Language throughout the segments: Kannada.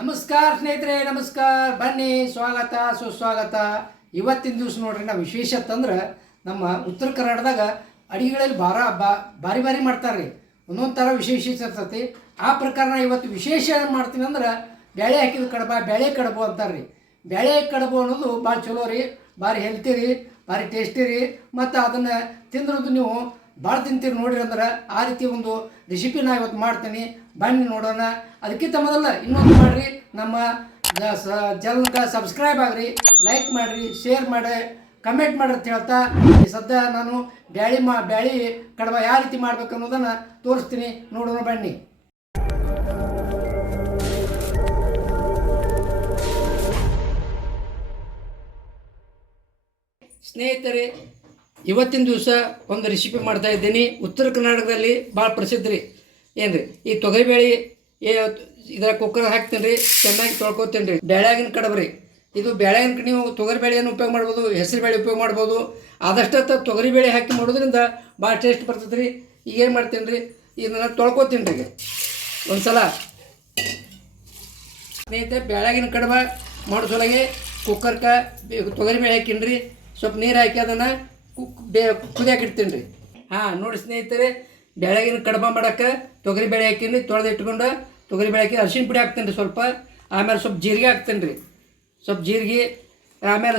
ನಮಸ್ಕಾರ ಸ್ನೇಹಿತರೆ, ನಮಸ್ಕಾರ. ಬನ್ನಿ, ಸ್ವಾಗತ ಸುಸ್ವಾಗತ. ಇವತ್ತಿನ ದಿವಸ ನೋಡ್ರಿ, ನಾವು ವಿಶೇಷತೆ ಅಂದ್ರೆ ನಮ್ಮ ಉತ್ತರ ಕರ್ನಾಟಕದಾಗ ಅಡುಗೆಗಳಲ್ಲಿ ಭಾರಿ ಭಾರಿ ಮಾಡ್ತಾರೆ ರೀ. ಒಂದೊಂದು ಥರ ವಿಶೇಷ ಇರ್ತೈತಿ. ಆ ಪ್ರಕಾರ ನಾ ಇವತ್ತು ವಿಶೇಷ ಏನು ಮಾಡ್ತೀನಿ ಅಂದ್ರೆ ಬೇಳೆ ಹಾಕಿದ ಕಡಬ, ಬೇಳೆ ಕಡಬು ಅಂತಾರೆ ರೀ. ಬೇಳೆ ಕಡಬು ಅನ್ನೋದು ಭಾಳ ಚಲೋ ರೀ, ಭಾರಿ ಹೆಲ್ತಿ ರೀ, ಭಾರಿ ಟೇಸ್ಟಿ ರೀ. ಮತ್ತು ಅದನ್ನು ತಿಂದ್ರದ್ದು ನೀವು ಭಾಳ ತಿಂತೀರಿ ನೋಡ್ರಿ. ಅಂದ್ರೆ ಆ ರೀತಿ ಒಂದು ರೆಸಿಪಿ ನಾ ಇವತ್ತು ಮಾಡ್ತೀನಿ. ಬನ್ನಿ ನೋಡೋಣ. ಅದಕ್ಕಿಂತ ಮೊದಲ ಇನ್ನೊಂದು ಮಾಡಿರಿ, ನಮ್ಮ ಚಾನಲ್ಗೆ ಸಬ್ಸ್ಕ್ರೈಬ್ ಆಗಿರಿ, ಲೈಕ್ ಮಾಡಿರಿ, ಶೇರ್ ಮಾಡಿ, ಕಮೆಂಟ್ ಮಾಡಿ ಅಂತ ಹೇಳ್ತಾ ಈ ಸದ್ಯ ನಾನು ಬ್ಯಾಳಿ ಕಡಬ ಯಾವ ರೀತಿ ಮಾಡ್ಬೇಕು ಅನ್ನೋದನ್ನು ತೋರಿಸ್ತೀನಿ. ನೋಡೋಣ ಬನ್ನಿ. ಸ್ನೇಹಿತರೆ, ಇವತ್ತಿನ ದಿವಸ ಒಂದು ರೆಸಿಪಿ ಮಾಡ್ತಾ ಇದ್ದೀನಿ. ಉತ್ತರ ಕರ್ನಾಟಕದಲ್ಲಿ ಭಾಳ ಪ್ರಸಿದ್ಧ ರೀ. ಏನು ರೀ, ಈ ತೊಗರಿಬೇಳೆ ಇದರ ಕುಕ್ಕರ್ ಹಾಕ್ತೀನಿ ರೀ, ಚೆನ್ನಾಗಿ ತೊಳ್ಕೊತೀನಿ ರೀ. ಬ್ಯಾಳ್ಯಾಗಿನ ಕಡಬ ರೀ ಇದು. ಬ್ಯಾಳ್ಯಾಗಿನ ನೀವು ತೊಗರಿಬೇಳೆಯನ್ನು ಉಪಯೋಗ ಮಾಡ್ಬೋದು, ಹೆಸರು ಬೇಳೆ ಉಪಯೋಗ ಮಾಡ್ಬೋದು. ಆದಷ್ಟು ತೊಗರಿಬೇಳೆ ಹಾಕಿ ಮಾಡೋದ್ರಿಂದ ಭಾಳ ಟೇಸ್ಟ್ ಬರ್ತದೆ ರೀ. ಈಗ ಏನು ಮಾಡ್ತೀನಿ ರೀ, ಇದನ್ನು ತೊಳ್ಕೊತೀನಿ ರೀ. ಈಗ ಒಂದು ಸಲ ಸ್ನೇಹಿತರೆ, ಬ್ಯಾಳ್ಯಾಗಿನ ಕಡಬ ಮಾಡೋದ್ರೊಳಗೆ ಕುಕ್ಕರ್ಗೆ ತೊಗರಿಬೇಳೆ ಹಾಕೀನಿ ರೀ. ಸ್ವಲ್ಪ ನೀರು ಹಾಕಿ ಅದನ್ನು ಕುದಿಯಾಕಿಡ್ತೀನಿ ರೀ. ನೋಡಿ ಸ್ನೇಹಿತರೆ, ಬ್ಯಾಳ್ಯಾಗಿನ ಕಡಬ ಮಾಡೋಕ್ಕೆ ತೊಗರಿಬೇಳೆ ಹಾಕೀನಿ, ತೊಳೆದು ಇಟ್ಕೊಂಡು ತೊಗರಿಬೇಳೆ ಹಾಕಿ ಅರಿಶಿನ ಪುಡಿ ಹಾಕ್ತೀನಿ ರೀ ಸ್ವಲ್ಪ. ಆಮೇಲೆ ಸ್ವಲ್ಪ ಜೀರಿಗೆ ಹಾಕ್ತೀನಿ ರೀ, ಸ್ವಲ್ಪ ಜೀರಿಗೆ. ಆಮೇಲೆ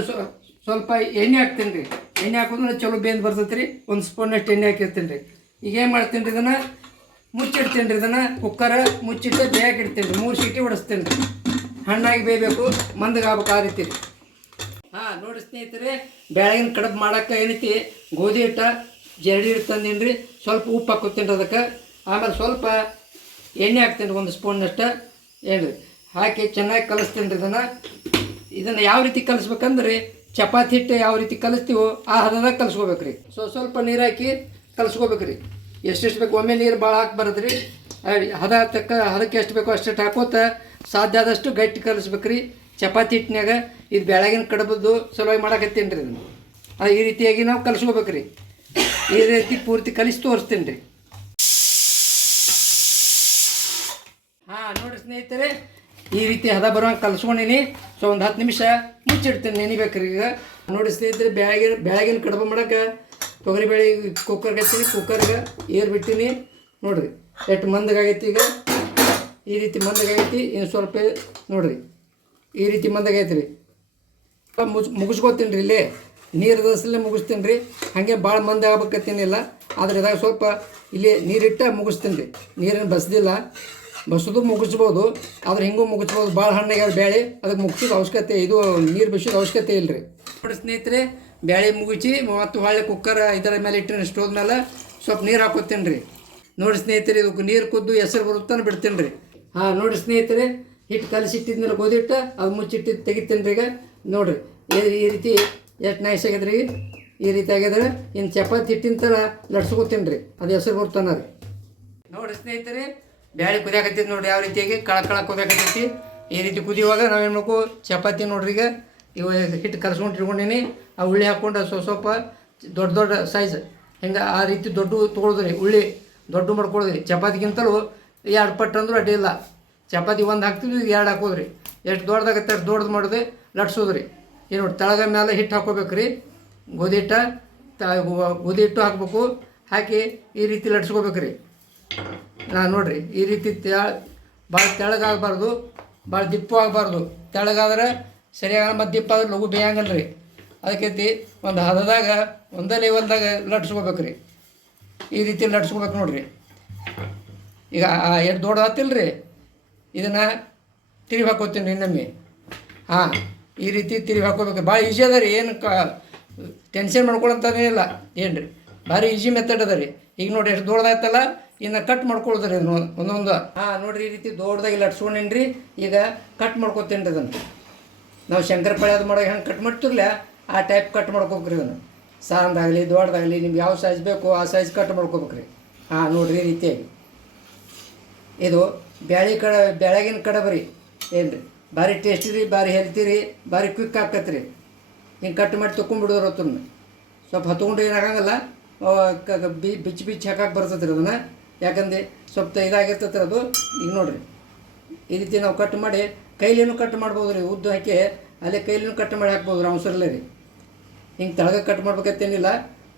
ಸ್ವಲ್ಪ ಎಣ್ಣೆ ಹಾಕ್ತೀನಿ ರೀ. ಎಣ್ಣೆ ಹಾಕೋದ್ರೆ ಚಲೋ ಬೇಂದು ಬರ್ತೈತೆ ರೀ. ಒಂದು ಸ್ಪೂನಷ್ಟು ಎಣ್ಣೆ ಹಾಕಿರ್ತೀನಿ ರೀ. ಈಗ ಏನು ಮಾಡ್ತೀನಿ ರೀ, ಇದನ್ನು ಮುಚ್ಚಿಡ್ತೀನಿ ರೀ. ಇದನ್ನು ಕುಕ್ಕರ್ ಮುಚ್ಚಿಟ್ಟು ಬೇಯಾಕಿಡ್ತೀನಿ ರೀ. 3 ಸೀಟಿ ಹೊಡಿಸ್ತೀನಿ ರೀ. ಹಣ್ಣಾಗಿ ಬೇಯಬೇಕು, ಮಂದಗಾಗಬೇಕು, ಆ ರೀತಿ ರೀ. ನೋಡಿ ಸ್ನೇಹಿತರೆ, ಬ್ಯಾಳಗಿನ ಕಡಬು ಮಾಡೋಕ್ಕೆ ಏನೈತಿ, ಗೋಧಿ ಹಿಟ್ಟ ಜರಡಿ ಹಿಟ್ಟು ತಂದೀನಿ ರೀ. ಸ್ವಲ್ಪ ಉಪ್ಪು ಹಾಕೋತೀನಿ ರೀ ಅದಕ್ಕೆ. ಆಮೇಲೆ ಸ್ವಲ್ಪ ಎಣ್ಣೆ ಹಾಕ್ತೀನಿ ರೀ, 1 ಸ್ಪೂನಷ್ಟು ಎಣ್ಣೆ ಹಾಕಿ ಚೆನ್ನಾಗಿ ಕಲಿಸ್ತೀನಿ ರೀ. ಇದನ್ನು ಯಾವ ರೀತಿ ಕಲಿಸ್ಬೇಕಂದ್ರೆ, ಚಪಾತಿ ಹಿಟ್ಟು ಯಾವ ರೀತಿ ಕಲಿಸ್ತೀವೋ ಆ ಹದದಾಗ ಕಲಿಸ್ಕೋಬೇಕು ರೀ. ಸ್ವಲ್ಪ ನೀರು ಹಾಕಿ ಕಲಿಸ್ಕೋಬೇಕು ರೀ. ಎಷ್ಟೆಷ್ಟು ಬೇಕು, ಒಮ್ಮೆ ನೀರು ಭಾಳ ಹಾಕ್ಬಾರ್ದು ರೀ. ಹದಕ್ಕೆ ಎಷ್ಟು ಬೇಕೋ ಅಷ್ಟು ಹಾಕೋತ ಸಾಧ್ಯ ಆದಷ್ಟು ಗಟ್ಟಿ ಕಲಿಸ್ಬೇಕು ರೀ ಚಪಾತಿ ಹಿಟ್ಟಿನಾಗ. ಇದು ಬ್ಯಾಳಗಿನ ಕಡಬದ್ದು ಸಲುವಾಗಿ ಮಾಡಕತ್ತೀನಿ ರೀ. ಇದನ್ನು ಈ ರೀತಿಯಾಗಿ ನಾವು ಕಲಿಸ್ಕೋಬೇಕು ರೀ. ಈ ರೀತಿ ಪೂರ್ತಿ ಕಲಿಸಿ ತೋರಿಸ್ತೀನಿ ರೀ. ನೋಡಿ ಸ್ನೇಹಿತರೆ, ಈ ರೀತಿ ಹದ ಬರುವಂಗೆ ಕಲಿಸ್ಕೊಂಡಿನಿ. ಒಂದು 10 ನಿಮಿಷ ಮುಚ್ಚಿಡ್ತೀನಿ, ನೆನಿಬೇಕ್ರಿ. ಈಗ ನೋಡಿ ಸ್ನೇಹಿತರೆ, ಬ್ಯಾಳಗಿನ ಕಡಬ ಮಾಡೋಕೆ ತೊಗರಿಬೇಳೆ ಕುಕ್ಕರ್ಗೆ ಹಚ್ತೀನಿ. ಕುಕ್ಕರ್ಗೆ ಏರ್ ಬಿಟ್ಟಿನಿ ನೋಡಿರಿ. ಎಷ್ಟು ಮಂದಗಾಗೈತಿ. ಈಗ ಈ ರೀತಿ ಮಂದಗಾಗೈತಿ. ಇನ್ನು ಸ್ವಲ್ಪ ನೋಡಿರಿ, ಈ ರೀತಿ ಮಂದಗೈತಿ ರೀ. ಮುಗಿಸ್ಕೋತೀನಿ ರೀ. ಇಲ್ಲಿ ನೀರು ದಸಲೇ ಮುಗಿಸ್ತೀನಿ ರೀ. ಹಾಗೆ ಭಾಳ ಮಂದ ಆಗ್ಬೇಕತ್ತೀನಿಲ್ಲ. ಆದರೆ ಇದಾಗ ಸ್ವಲ್ಪ ಇಲ್ಲಿ ನೀರಿಟ್ಟು ಮುಗಿಸ್ತೀನಿ ರೀ. ನೀರನ್ನು ಬಸ್ದಿಲ್ಲ, ಬಸೋದು ಮುಗಿಸ್ಬೋದು, ಆದ್ರೆ ಹಿಂಗೂ ಮುಗಿಸ್ಬೋದು. ಭಾಳ ಹಣ್ಣಾಗ್ಯಾವ ಬ್ಯಾಳೆ, ಅದಕ್ಕೆ ಮುಗಿಸೋದು ಅವಶ್ಯಕತೆ, ಇದು ನೀರು ಬಸೋದು ಅವಶ್ಯಕತೆ ಇಲ್ಲ ರೀ. ನೋಡಿ ಸ್ನೇಹಿತರೆ, ಬ್ಯಾಳೆ ಮುಗಿಸಿ ಮತ್ತು ಹೊಳ್ಳೆ ಕುಕ್ಕರ್ ಇದರ ಮೇಲೆ ಇಟ್ಟಿನ ಸ್ಟೋವ್ ಮೇಲೆ ಸ್ವಲ್ಪ ನೀರು ಹಾಕೋತೀನಿ ರೀ. ನೋಡಿ ಸ್ನೇಹಿತರೆ, ಇದಕ್ಕೆ ನೀರು ಕುದ್ದು ಹೆಸರು ಬರುತ್ತಾನೆ ಬಿಡ್ತೀನಿ ರೀ. ನೋಡಿ ಸ್ನೇಹಿತರೆ, ಹಿಟ್ಟು ಕಲಸಿಟ್ಟಿದ್ಮೇಲೆ ಗೋಧಿ ಹಿಟ್ಟು ಅದು ಮುಚ್ಚಿಟ್ಟು ತೆಗಿತೀನಿ ರೀ. ಈಗ ನೋಡಿರಿ, ಈ ರೀತಿ ಎಷ್ಟು ನೈಸ್ ಆಗ್ಯದ್ರಿ. ಈ ರೀತಿ ಆಗ್ಯದ್ರೆ ಇನ್ನು ಚಪಾತಿ ಹಿಟ್ಟಿನ ಥರ ಲಟ್ಸ್ಕೊತೀನಿ ರೀ. ಅದು ಹೆಸರು ಬರ್ತಾನೆ ರೀ. ನೋಡಿ ಸ್ನೇಹಿತರೆ, ಬ್ಯಾಳೆ ಕುದಿಯಾಕತ್ತೈತಿ ನೋಡಿ. ಯಾವ ರೀತಿಯಾಗಿ ಕಳ ಕುದಿಯಾಕತ್ತೈತಿ. ಈ ರೀತಿ ಕುದಿಯುವಾಗ ನಾವೇನು ಮಾಡಬೇಕು, ಚಪಾತಿ ನೋಡ್ರಿ. ಈಗ ಇವು ಹಿಟ್ಟು ಕಲಸ್ಕೊಂಡು ಇಟ್ಕೊಂಡೀನಿ. ಆ ಉಳ್ಳಿ ಹಾಕ್ಕೊಂಡು ಸ್ವಲ್ಪ ದೊಡ್ಡ ಸೈಜ್ ಹಿಂಗೆ ಆ ರೀತಿ ದೊಡ್ಡ ತೊಗೊಳದ್ರಿ. ಉಳ್ಳಿ ದೊಡ್ಡ ಮಾಡ್ಕೊಳದ್ರಿ. ಚಪಾತಿಗಿಂತಲೂ 2 ಪಟ್ಟು ಅಂದ್ರೂ ಅಡ್ಡಿಲ್ಲ. ಚಪಾತಿ 1 ಹಾಕ್ತೀವಿ, 2 ಹಾಕೋದ್ರಿ. ಎಷ್ಟು ದೊಡ್ಡದಾಗತ್ತೆ ಅಷ್ಟು ದೊಡ್ಡದು ಮಾಡೋದು, ಲಟ್ಸೋದ್ರಿ. ಏನು ನೋಡಿ, ತಳಗ ಮೇಲೆ ಹಿಟ್ಟು ಹಾಕೋಬೇಕು ರೀ. ಗೋಧಿ ಹಿಟ್ಟು ಹಾಕ್ಬೇಕು. ಹಾಕಿ ಈ ರೀತಿ ಲಟ್ಸ್ಕೋಬೇಕು ರೀ. ನೋಡಿರಿ, ಈ ರೀತಿ ಭಾಳ ತೆಳಗಾಗಬಾರ್ದು, ಭಾಳ ದಿಪ್ಪು ಆಗಬಾರ್ದು. ತೆಳಗಾದ್ರೆ ಸರಿಯಾಗ, ಮತ್ತು ದಿಪ್ಪ ಆದ್ರೆ ಲಘು ಬೇಯಂಗಲ್ಲ ರೀ. ಅದಕ್ಕೈತಿ ಒಂದು ಹದದಾಗ ಒಂದೇ ಲೆವೆಲ್ದಾಗ ಲಟ್ಸ್ಕೋಬೇಕು ರೀ. ಈ ರೀತಿ ಲಟ್ಸ್ಕೋಬೇಕು ನೋಡಿರಿ. ಈಗ ಎಷ್ಟು ದೊಡ್ಡ ಹತ್ತಿಲ್ಲ ರೀ. ಇದನ್ನು ತಿರುಗಿ ಹಾಕೋತೀನಿ ರೀ ಇನ್ನೊಮ್ಮೆ. ಈ ರೀತಿ ತಿರುಗಿ ಹಾಕೋಬೇಕು. ಭಾಳ ಈಜಿ ಅದ ರೀ. ಏನು ಟೆನ್ಷನ್ ಮಾಡ್ಕೊಳ್ಳೋಂಥದ್ದೇನಿಲ್ಲ. ಏನು ರೀ, ಭಾರಿ ಈಜಿ ಮೆಥಡ್ ಅದ ರೀ. ಈಗ ನೋಡಿ, ಎಷ್ಟು ದೊಡ್ಡದಾಯ್ತಲ್ಲ, ಇನ್ನು ಕಟ್ ಮಾಡ್ಕೊಳ್ತಾರೆ ಇದನ್ನು ಒಂದೊಂದು. ನೋಡಿರಿ, ಈ ರೀತಿ ದೊಡ್ಡದಾಗಿ ಲಟ್ಸ್ಕೊಂಡೇನಿ ರೀ. ಈಗ ಕಟ್ ಮಾಡ್ಕೊತೀನಿ ರೀ. ಇದನ್ನು ನಾವು ಶಂಕರಪಾಳೆ ಅದು ಮಾಡೋಕೆ ಹೆಂಗೆ ಕಟ್ ಮಾಡ್ತಿರ್ಲ ಆ ಟೈಪ್ ಕಟ್ ಮಾಡ್ಕೋಬೇಕು ರೀ. ಇದನ್ನು ಸಣ್ಣದಾಗಲಿ ದೊಡ್ಡದಾಗಲಿ ನಿಮ್ಗೆ ಯಾವ ಸೈಜ್ ಬೇಕು ಆ ಸೈಜ್ ಕಟ್ ಮಾಡ್ಕೋಬೇಕು ರೀ. ನೋಡಿರಿ, ಈ ರೀತಿಯಾಗಿ ಇದು ಬ್ಯಾಳಗಿನ ಕಡಬ ರೀ. ಏನು ರೀ, ಭಾರಿ ಟೇಸ್ಟಿ ರೀ, ಭಾರಿ ಹೆಲ್ತಿ ರೀ, ಭಾರಿ ಕ್ವಿಕ್ ಆಕತ್ತೆ ರೀ. ಹಿಂಗೆ ಕಟ್ ಮಾಡಿ ತೊಗೊಂಡ್ಬಿಡೋರು ಹೊತ್ತನ್ನು. ಸ್ವಲ್ಪ ಹತ್ಕೊಂಡು ಏನಾಗಂಗಲ್ಲ, ಬಿಚ್ಚಿ ಹಾಕಕ್ಕೆ ಬರ್ತೈತೆ ರೀ ಅದನ್ನು. ಯಾಕಂದ್ರೆ ಸ್ವಲ್ಪ ಇದಾಗಿರ್ತೈತೆ ಅದು. ಈಗ ನೋಡಿರಿ, ಈ ರೀತಿ ನಾವು ಕಟ್ ಮಾಡಿ ಕೈಲಿನೂ ಕಟ್ ಮಾಡ್ಬೋದು ರೀ. ಉದ್ದು ಹಾಕಿ ಅಲ್ಲೇ ಕೈಲಿನೂ ಕಟ್ ಮಾಡಿ ಹಾಕ್ಬೋದು ರೀ, ಅವಸರಲ್ಲೇ ರೀ. ಹಿಂಗೆ ತೆಳಗೆ ಕಟ್ ಮಾಡ್ಬೇಕತ್ತೇನಿಲ್ಲ,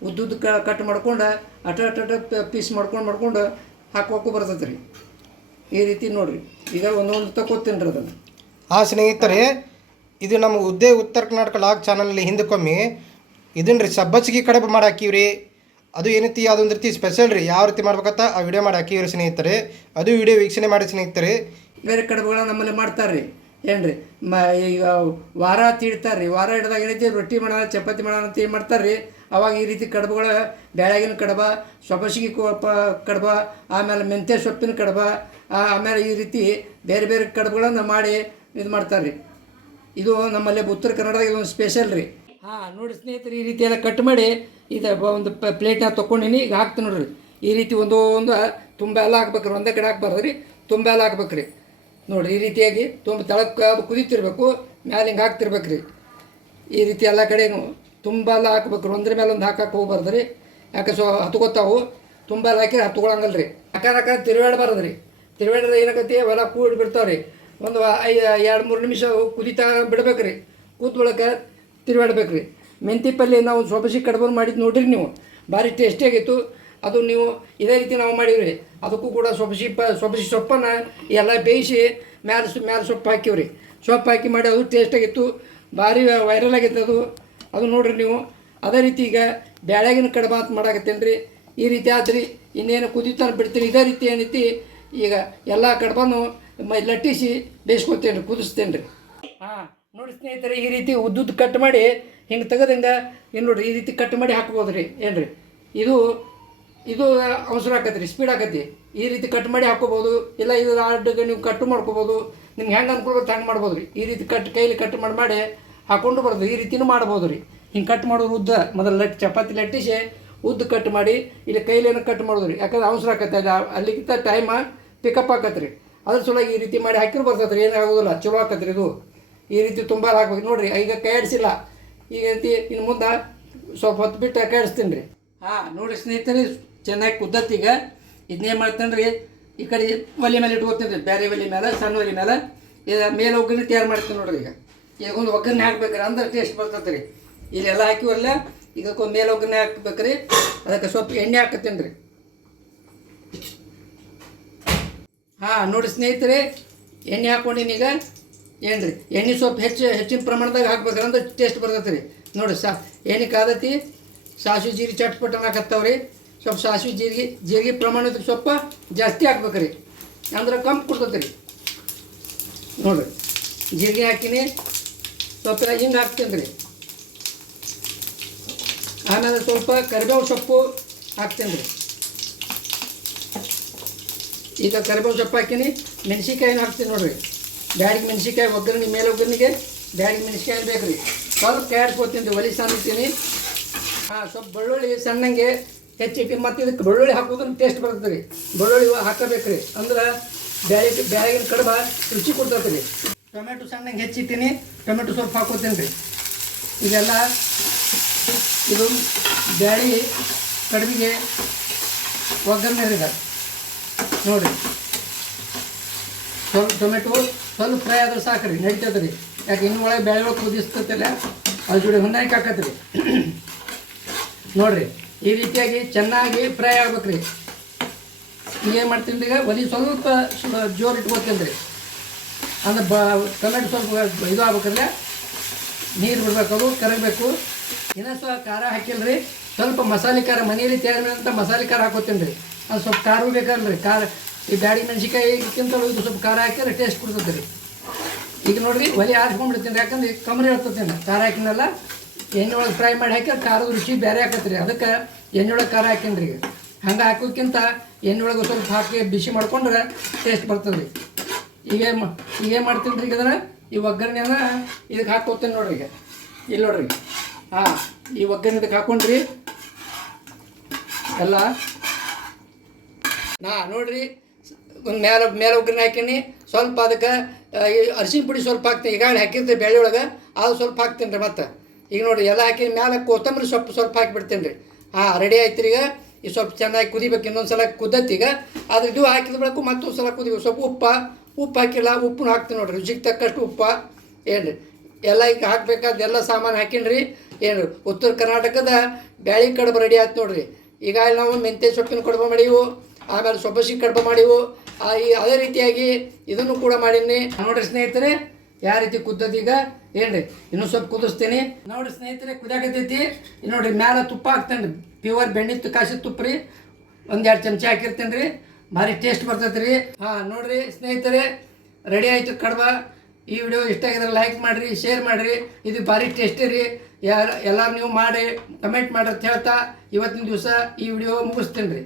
ಉದ್ದುದ್ದು ಕಟ್ ಮಾಡ್ಕೊಂಡು ಅಟ ಪೀಸ್ ಮಾಡ್ಕೊಂಡು ಹಾಕೋಕ್ಕೂ ಬರ್ತೈತೆ ರೀ. ಈ ರೀತಿ ನೋಡಿರಿ, ಈಗ ಒಂದೊಂದು ತಗೋತೀನಿ ರೀ ಅದನ್ನು. ಸ್ನೇಹಿತರೆ, ಇದು ನಮ್ಮ ಉತ್ತರ ಕರ್ನಾಟಕ ಲಾಗ್ ಚಾನಲಲ್ಲಿ ಹಿಂದಕ್ಕೊಮ್ಮೆ ಇದನ್ನು ರೀ ಸಬ್ಬಸಿಗೆ ಕಡುಬು ಮಾಡಿ ಹಾಕಿವ್ರಿ. ಅದು ಏನೈತಿ ಅದೊಂದು ರೀತಿ ಸ್ಪೆಷಲ್ ರೀ. ಯಾವ ರೀತಿ ಮಾಡ್ಬೇಕಂತ ಆ ವಿಡಿಯೋ ಮಾಡಿ ಹಾಕಿವ್ರಿ ಸ್ನೇಹಿತರೆ. ಅದು ವಿಡಿಯೋ ವೀಕ್ಷಣೆ ಮಾಡಿ ಸ್ನೇಹಿತರೆ. ಬೇರೆ ಕಡುಬುಗಳನ್ನ ನಮ್ಮಲ್ಲಿ ಮಾಡ್ತಾರೆ ರೀ. ಏನು ರೀ ಈಗ ವಾರ ತೀಡ್ತಾರೆ ರೀ. ವಾರ ಹಿಡ್ದಾಗ ಏನೈತಿ ರೊಟ್ಟಿ ಮಾಡೋಣ, ಚಪಾತಿ ಮಾಡೋಣ ಅಂತ ಏನು ಮಾಡ್ತಾರೆ ರೀ. ಅವಾಗ ಈ ರೀತಿ ಕಡುಬುಗಳ ಬ್ಯಾಳಗಿನ ಕಡುಬ, ಸೊಬಸಿಗೆ ಕಡುಬ, ಆಮೇಲೆ ಮೆಂತ್ಯ ಸೊಪ್ಪಿನ ಕಡುಬ, ಆಮೇಲೆ ಈ ರೀತಿ ಬೇರೆ ಬೇರೆ ಕಡುಬುಗಳನ್ನು ಮಾಡಿ ಇದು ಮಾಡ್ತಾರೆ ರೀ. ಇದು ನಮ್ಮಲ್ಲಿ ಉತ್ತರ ಕನ್ನಡದಾಗ ಇದೊಂದು ಸ್ಪೆಷಲ್ ರೀ. ನೋಡಿ ಸ್ನೇಹಿತರೆ, ಈ ರೀತಿ ಎಲ್ಲ ಕಟ್ ಮಾಡಿ ಇದು ಒಂದು ಪ್ಲೇಟ್ನಾಗ ತೊಗೊಂಡಿನಿ. ಈಗ ಹಾಕ್ತೀನಿ ನೋಡ್ರಿ. ಈ ರೀತಿ ಒಂದು ತುಂಬ ಎಲ್ಲ ಹಾಕ್ಬೇಕ್ರಿ, ಒಂದೇ ಕಡೆ ಹಾಕ್ಬಾರ್ದು ರೀ, ತುಂಬ ಎಲ್ಲ ಹಾಕ್ಬೇಕ್ರಿ. ನೋಡಿರಿ, ಈ ರೀತಿಯಾಗಿ ತುಂಬ ತಳಕ್ಕೆ ಕುದೀತಿರ್ಬೇಕು, ಮ್ಯಾಲೆ ಹಿಂಗೆ ಹಾಕ್ತಿರ್ಬೇಕು ರೀ. ಈ ರೀತಿ ಎಲ್ಲ ಕಡೆಗೂ ತುಂಬ ಎಲ್ಲ ಹಾಕ್ಬೇಕು, ಒಂದ್ರ ಮೇಲೆ ಒಂದು ಹಾಕಕ್ಕೆ ಹೋಗ್ಬಾರ್ದು ರೀ. ಯಾಕೆ ಹತ್ಕೋತಾವು, ತುಂಬ ಎಲ್ಲ ಹಾಕಿ ಹತ್ಕೊಳಂಗಲ್ಲ ರೀ. ಹಾಕ ತಿರುಗಾಡಬಾರ್ದು ರೀ. ತಿರುಗಾಡಿದ್ರೆ ಏನಾಗತ್ತೆ, ಹೊಲ ಕೂಡಿ ಬಿಡ್ತಾವೆ ರೀ. ಒಂದು 2-3 ನಿಮಿಷ ಕುದೀತಾ ಬಿಡ್ಬೇಕು ರೀ. ಕೂತ್ ಬಳಕ ತಿರುಗಾಡ್ಬೇಕು ರೀ. ಮೆಂತಿ ಪಲ್ಯ ನಾವು ಸೊಬಸಿ ಕಡುಬು ಮಾಡಿದ್ದು ನೋಡಿರಿ ನೀವು, ಭಾರಿ ಟೇಸ್ಟಿಯಾಗಿತ್ತು. ಅದು ನೀವು ಇದೇ ರೀತಿ ನಾವು ಮಾಡಿವ್ರಿ. ಅದಕ್ಕೂ ಕೂಡ ಸೊಬಸಿ ಸೊಪ್ಪನ್ನು ಎಲ್ಲ ಬೇಯಿಸಿ ಮ್ಯಾಲೆ ಸೊಪ್ಪು ಹಾಕಿವ್ರಿ. ಸೊಪ್ಪು ಹಾಕಿ ಮಾಡಿ ಅದು ಟೇಸ್ಟಾಗಿತ್ತು, ಭಾರಿ ವೈರಲ್ ಆಗಿತ್ತು ಅದು ನೋಡಿರಿ ನೀವು. ಅದೇ ರೀತಿ ಈಗ ಬ್ಯಾಳಗಿನ ಕಡುಬ ಅಂತ ಮಾಡಾಕತ್ತೇನೆ ರೀ. ಈ ರೀತಿ ಆದ್ರಿ, ಇನ್ನೇನು ಕುದೀತಾನೆ ಬಿಡ್ತೀನಿ. ಇದೇ ರೀತಿ ಏನೈತಿ ಈಗ ಎಲ್ಲ ಕಡುಬನ್ನು ಲಟ್ಟಿಸಿ ಬೇಯಿಸ್ಕೊತೇನೆ ರೀ, ಕುದಿಸ್ತೇನೆ ರೀ. ನೋಡಿ ಸ್ನೇಹಿತರೆ, ಈ ರೀತಿ ಉದ್ದುದ್ದು ಕಟ್ ಮಾಡಿ ಹಿಂಗೆ ತೆಗೆದಂಗೆ ಏನು ನೋಡಿರಿ, ಈ ರೀತಿ ಕಟ್ ಮಾಡಿ ಹಾಕ್ಬೋದು ರೀ. ಏನು ರೀ ಇದು ಅವಸರ ಆಕತಿ ರೀ, ಸ್ಪೀಡ್ ಆಕತಿ. ಈ ರೀತಿ ಕಟ್ ಮಾಡಿ ಹಾಕ್ಕೋಬೋದು, ಇಲ್ಲ ಇದು ಆರ್ಡ್ಗೆ ನೀವು ಕಟ್ಟು ಮಾಡ್ಕೋಬೋದು. ನಿಮ್ಗೆ ಹೆಂಗೆ ಅನ್ಕೊಳ್ಬೇಕು ಹಂಗೆ ಮಾಡ್ಬೋದು ರೀ. ಈ ರೀತಿ ಕೈಲಿ ಕಟ್ ಮಾಡಿ ಹಾಕ್ಕೊಂಡು ಬರೋದು. ಈ ರೀತಿನೂ ಮಾಡ್ಬೋದು ರೀ. ಹಿಂಗೆ ಕಟ್ ಮಾಡೋದು ಉದ್ದ ಮೊದಲು ಚಪಾತಿ ಲಟ್ಟಿಸಿ ಉದ್ದು ಕಟ್ ಮಾಡಿ ಇಲ್ಲಿ ಕೈಲೇನು ಕಟ್ ಮಾಡೋದು ರೀ. ಯಾಕಂದ್ರೆ ಅವಸರ ಆಕತ್ತೆ, ಅಲ್ಲಿಗಿಂತ ಟೈಮ ಪಿಕಪ್ ಆಕತ್ತೆ ರೀ. ಅದ್ರ ಸಲುವಾಗಿ ಈ ರೀತಿ ಮಾಡಿ ಹಾಕಿರೋ ಬರ್ತದೆ ರೀ, ಏನಾಗೋದಿಲ್ಲ, ಚಲೋ ಆಕತ್ತೆ ರೀ ಇದು. ಈ ರೀತಿ ತುಂಬ ಹಾಕ್ಬೇಕು ನೋಡಿರಿ. ಈಗ ಕೈ ಆಡಿಸಿಲ್ಲ, ಈಗ ರೀತಿ ಇನ್ನು ಮುಂದೆ ಸ್ವಲ್ಪ ಹೊತ್ತು ಬಿಟ್ಟು ಕೈ ಆಡಿಸ್ತೀನಿ ರೀ. ನೋಡಿ ಸ್ನೇಹಿತರೆ, ಚೆನ್ನಾಗಿ ಕುದ್ದತ್ತೀಗ ಇದನ್ನೇನು ಮಾಡ್ತೇನೆ ರೀ, ಈ ಕಡೆ ಒಲೆ ಮೇಲೆ ಇಟ್ಕೋತೀನಿ ರೀ. ಬೇರೆ ಒಲೆ ಮೇಲೆ, ಸಣ್ಣ ಒಲೆ ಮೇಲೆ ಒಗ್ಗರಣೆ ತಯಾರು ಮಾಡ್ತೀನಿ ನೋಡಿರಿ. ಈಗ ಒಂದು ಒಗ್ಗರಣೆ ಹಾಕ್ಬೇಕ್ರಿ, ಅಂದ್ರೆ ಟೇಸ್ಟ್ ಬರ್ತದೆ ರೀ. ಇಲ್ಲೆಲ್ಲ ಹಾಕಿವಲ್ಲ, ಇದಕ್ಕೆ ಮೇಲೆ ಒಗ್ಗರಣೆ ಹಾಕ್ಬೇಕ್ರಿ. ಅದಕ್ಕೆ ಸ್ವಲ್ಪ ಎಣ್ಣೆ ಹಾಕತ್ತೀನಿ ರೀ. ನೋಡಿ ಸ್ನೇಹಿತರೆ, ಎಣ್ಣೆ ಹಾಕ್ಕೊಂಡಿನಿ. ಈಗ ಏನು ರೀ, ಎಣ್ಣೆ ಸ್ವಲ್ಪ ಹೆಚ್ಚಿನ ಪ್ರಮಾಣದಾಗ ಹಾಕ್ಬೇಕ್ರಿ, ಅಂದ್ರೆ ಟೇಸ್ಟ್ ಬರ್ತೈತೆ ರೀ. ನೋಡಿ ಎಣ್ಣೆ ಕಾದತಿ, ಸಾಸಿವೆ ಜೀರಿಗೆ ಚಟ್ಪಟ್ಟನ ಹಾಕತ್ತಾವ್ರಿ. ಸ್ವಲ್ಪ ಸಾಸಿವೆ ಜೀರಿಗೆ ಪ್ರಮಾಣದ ಸ್ವಲ್ಪ ಜಾಸ್ತಿ ಹಾಕ್ಬೇಕ್ರಿ, ಅಂದ್ರೆ ಕಮ್ಮಿ ಕೊಡ್ತೈತೆ ರೀ. ನೋಡಿರಿ, ಜೀರಿಗೆ ಹಾಕಿನಿ, ಸ್ವಲ್ಪ ಹಿಂಗೆ ಹಾಕ್ತೀನಿ ರೀ. ಆಮೇಲೆ ಸ್ವಲ್ಪ ಕರಿಬೇವು ಸೊಪ್ಪು ಹಾಕ್ತೀನಿ ರೀ. ಈಗ ಕರಿಬೇವು ಸೊಪ್ಪು ಹಾಕಿನಿ, ಮೆಣಸಿನ್ಕಾಯಿನ ಹಾಕ್ತೀನಿ ನೋಡಿರಿ. ಬ್ಯಾಡಿಗೆ ಮೆಣಸಿನ್ಕಾಯಿ ಒಗ್ಗರಣೆ, ಮೇಲೆ ಒಗ್ಗರಣೆಗೆ ಬ್ಯಾಡಿಗೆ ಮೆಣಸಿನ್ಕಾಯಿ ಬೇಕು ರೀ. ಸ್ವಲ್ಪ ಕ್ಯಾಡ್ಸ್ಕೊತೀನಿ ರೀ, ಒಲೆ ಸಣ್ಣಿರ್ತೀನಿ. ಸ್ವಲ್ಪ ಬೆಳ್ಳುಳ್ಳಿ ಸಣ್ಣಂಗೆ ಹೆಚ್ಚಿಟ್ಟು, ಮತ್ತು ಇದಕ್ಕೆ ಬೆಳ್ಳುಳ್ಳಿ ಹಾಕೋದನ್ನು ಟೇಸ್ಟ್ ಬರ್ತದೆ ರೀ. ಬೆಳ್ಳುಳ್ಳಿ ಹಾಕಬೇಕು ರೀ, ಅಂದ್ರೆ ಬ್ಯಾಳಿಗಿನ ಕಡುಬ ರುಚಿ ಕೊಡ್ತೈತೆ ರೀ. ಟೊಮೆಟೊ ಸಣ್ಣಂಗೆ ಹೆಚ್ಚಿಟ್ಟಿನಿ, ಟೊಮೆಟೊ ಸ್ವಲ್ಪ ಹಾಕೋತೀನಿ ರೀ. ಇದೆಲ್ಲ ಇದು ಬ್ಯಾಳಿ ಕಡುಬಿಗೆ ಒಗ್ಗರಣೆ ರೀ. ನೋಡಿರಿ, ಸ್ವಲ್ಪ ಟೊಮೆಟೊ ಸ್ವಲ್ಪ ಫ್ರೈ ಆದ್ರೆ ಸಾಕು ರೀ, ನಡಿತೈತೆ ರೀ. ಯಾಕೆ ಇನ್ನು ಒಳಗೆ ಬ್ಯಾಳೆ ಒಳಗೆ ಕುದಿಸ್ತೈತಲ್ಲ, ಅದ್ರ ಜೋಡಿ ಹೊಂದಾಣಿಕೆ ಹಾಕತ್ತೆ ರೀ. ನೋಡಿರಿ, ಈ ರೀತಿಯಾಗಿ ಚೆನ್ನಾಗಿ ಫ್ರೈ ಆಗ್ಬೇಕು ರೀ. ಏನು ಮಾಡ್ತೀನಿ ರೀ, ಈಗ ಒಲಿ ಸ್ವಲ್ಪ ಜೋರು ಇಟ್ಕೊತೀನಿ ರೀ. ಅಂದ್ರೆ ಟೊಮೆಟೊ ಸ್ವಲ್ಪ ಇದು ಆಗ್ಬೇಕಂದ್ರೆ ನೀರು ಬಿಡ್ಬೇಕು, ಅದು ಕರಗಬೇಕು. ಇನ್ನೂ ಸ್ವಲ್ಪ ಖಾರ ಹಾಕಿಲ್ಲ ರೀ, ಸ್ವಲ್ಪ ಮಸಾಲೆ ಖಾರ ಮನೆಯಲ್ಲಿ ತಯಾರಿಸಿದಂಥ ಮಸಾಲೆ ಖಾರ ಹಾಕೋತೀನಿ ರೀ. ಅದು ಸ್ವಲ್ಪ ಖಾರ ಬೇಕಲ್ಲ ರೀ. ಖಾರ ಈ ಬ್ಯಾಡಿ ಮೆಣಸಿನ್ಕಾಯಿಗಿಂತ ಇದು ಸ್ವಲ್ಪ ಖಾರ ಹಾಕಿದ್ರೆ ಟೇಸ್ಟ್ ಕೊಡ್ತದೆ ರೀ. ಈಗ ನೋಡಿರಿ, ಒಲೆ ಆರಿಸ್ಕೊಂಡ್ಬಿಡ್ತೀನಿ, ಯಾಕಂದ್ರೆ ಕಮ್ಮರಿ ಇರ್ತೈತೆ. ಖಾರ ಹಾಕಿನಲ್ಲ, ಎಣ್ಣೆ ಒಳಗೆ ಫ್ರೈ ಮಾಡಿ ಹಾಕಿದ್ರೆ ಖಾರದ ರುಚಿ ಬೇರೆ ಹಾಕತ್ತೆ ರೀ. ಅದಕ್ಕೆ ಎಣ್ಣೆ ಒಳಗೆ ಖಾರ ಹಾಕೀನಿ ರೀ. ಈಗ ಹಂಗೆ ಹಾಕೋಕ್ಕಿಂತ ಎಣ್ಣೆ ಒಳಗೆ ಸ್ವಲ್ಪ ಹಾಕಿ ಬಿಸಿ ಮಾಡ್ಕೊಂಡ್ರೆ ಟೇಸ್ಟ್ ಬರ್ತದೆ ರೀ. ಈಗೇನು ಮಾಡ್ತೀನಿ ರೀ, ಇದನ್ನು ಈ ಒಗ್ಗರಣೆನ ಇದಕ್ಕೆ ಹಾಕೋತೀನಿ ನೋಡ್ರಿ. ಈಗ ಇಲ್ಲಿ ನೋಡ್ರಿ, ಈ ಒಗ್ಗರಣೆ ಇದಕ್ಕೆ ಹಾಕೊಂಡ್ರಿ ಎಲ್ಲ. ನೋಡ್ರಿ, ಒಂದು ಮೇಲೆ ಒಗ್ಗರಣೆ ಹಾಕೀನಿ. ಸ್ವಲ್ಪ ಅದಕ್ಕೆ ಅರಿಶಿನ ಪುಡಿ ಸ್ವಲ್ಪ ಹಾಕ್ತೀನಿ. ಈಗಾಗಲೇ ಹಾಕಿರ್ತೀವಿ ಬೇಳೆ ಒಳಗೆ, ಅದು ಸ್ವಲ್ಪ ಹಾಕ್ತೀನಿ ರೀ. ಮತ್ತು ಈಗ ನೋಡಿರಿ, ಎಲ್ಲ ಹಾಕಿ ಮೇಲೆ ಕೊತ್ತಂಬರಿ ಸೊಪ್ಪು ಸ್ವಲ್ಪ ಹಾಕಿಬಿಡ್ತೀನಿ ರೀ. ರೆಡಿ ಆಯ್ತು ರೀ. ಈಗ ಈ ಸ್ವಲ್ಪ ಚೆನ್ನಾಗಿ ಕುದಿಬೇಕು, ಇನ್ನೊಂದು ಸಲ ಕುದ್ದತ್ತೀಗ. ಅದು ಇದು ಹಾಕಿದ ಬೆಳಕು ಮತ್ತೊಂದು ಸಲ ಕುದಿಬೇಕು. ಸ್ವಲ್ಪ ಉಪ್ಪು ಹಾಕಿಲ್ಲ, ಉಪ್ಪು ಹಾಕ್ತೀನಿ ನೋಡಿರಿ, ರುಚಿಗೆ ತಕ್ಕಷ್ಟು ಉಪ್ಪು ಏನು ಎಲ್ಲ ಈಗ ಹಾಕ್ಬೇಕಾದ ಸಾಮಾನು ಹಾಕಿನ್ರಿ. ಏನು ಉತ್ತರ ಕರ್ನಾಟಕದ ಬ್ಯಾಳಿ ಕಡುಬು ರೆಡಿ ಆಯ್ತು ನೋಡಿರಿ. ಈಗ ನಾವು ಮೆಂತ್ಯ ಸೊಪ್ಪಿನ ಕಡುಬು ಮಾಡೀವು, ಆಮೇಲೆ ಸೊಬಸಿಗೆ ಕಡುಬು ಮಾಡೀವು. ಅದೇ ರೀತಿಯಾಗಿ ಇದನ್ನು ಕೂಡ ಮಾಡೀನಿ ನೋಡಿರಿ ಸ್ನೇಹಿತರೆ. ಯಾವ ರೀತಿ ಕುದ್ದತಿ ಈಗ ಏನ್ರಿ, ಇನ್ನೂ ಸ್ವಲ್ಪ ಕುದಿಸ್ತೀನಿ ನೋಡಿರಿ ಸ್ನೇಹಿತರೆ. ಕುದಿಯಾಕತ್ತೈತಿ ನೋಡಿರಿ. ಮ್ಯಾಲೆ ತುಪ್ಪ ಹಾಕ್ತೇನೆ, ಪ್ಯೂರ್ ಬೆಣ್ಣೆ ಕಾಸಿದ ತುಪ್ಪ ರೀ. 1-2 ಚಮಚ ಹಾಕಿರ್ತೇನೆ ರೀ, ಭಾರಿ ಟೇಸ್ಟ್ ಬರ್ತೈತೆ ರೀ. ಹಾಂ ನೋಡಿರಿ ಸ್ನೇಹಿತರೆ, ರೆಡಿ ಆಯಿತು ಕಡುಬ. ಈ ವಿಡಿಯೋ ಇಷ್ಟ ಆಗಿದ್ರೆ ಲೈಕ್ ಮಾಡಿರಿ, ಶೇರ್ ಮಾಡಿರಿ. ಇದು ಭಾರಿ ಟೇಸ್ಟಿ ರೀ. ಎಲ್ಲರೂ ನೀವು ಮಾಡಿ ಕಮೆಂಟ್ ಮಾಡಿ ಅಂತ ಹೇಳ್ತಾ ಇವತ್ತಿನ ದಿವಸ ಈ ವಿಡಿಯೋ ಮುಗಿಸ್ತೀನಿ ರೀ.